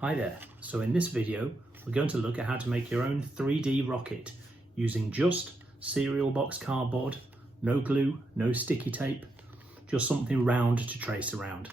Hi there, so in this video we're going to look at how to make your own 3D rocket using just cereal box cardboard, no glue, no sticky tape, just something round to trace around.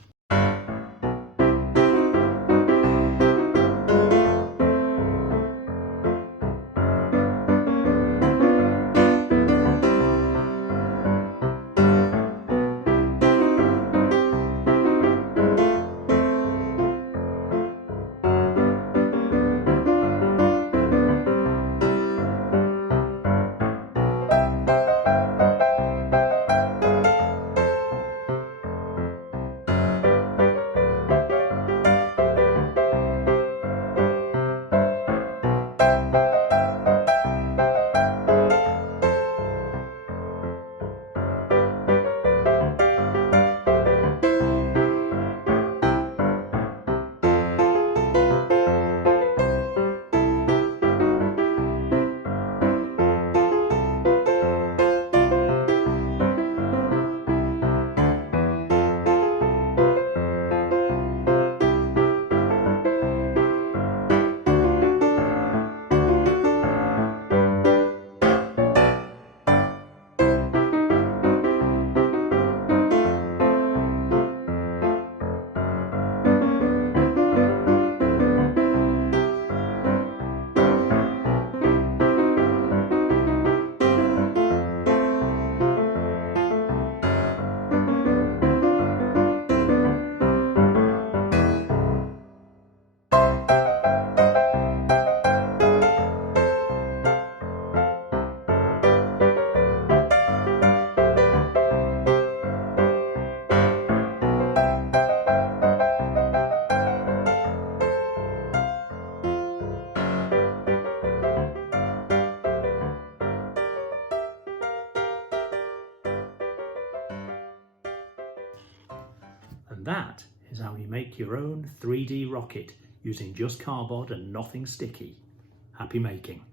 And that is how you make your own 3D rocket using just cardboard and nothing sticky. Happy making!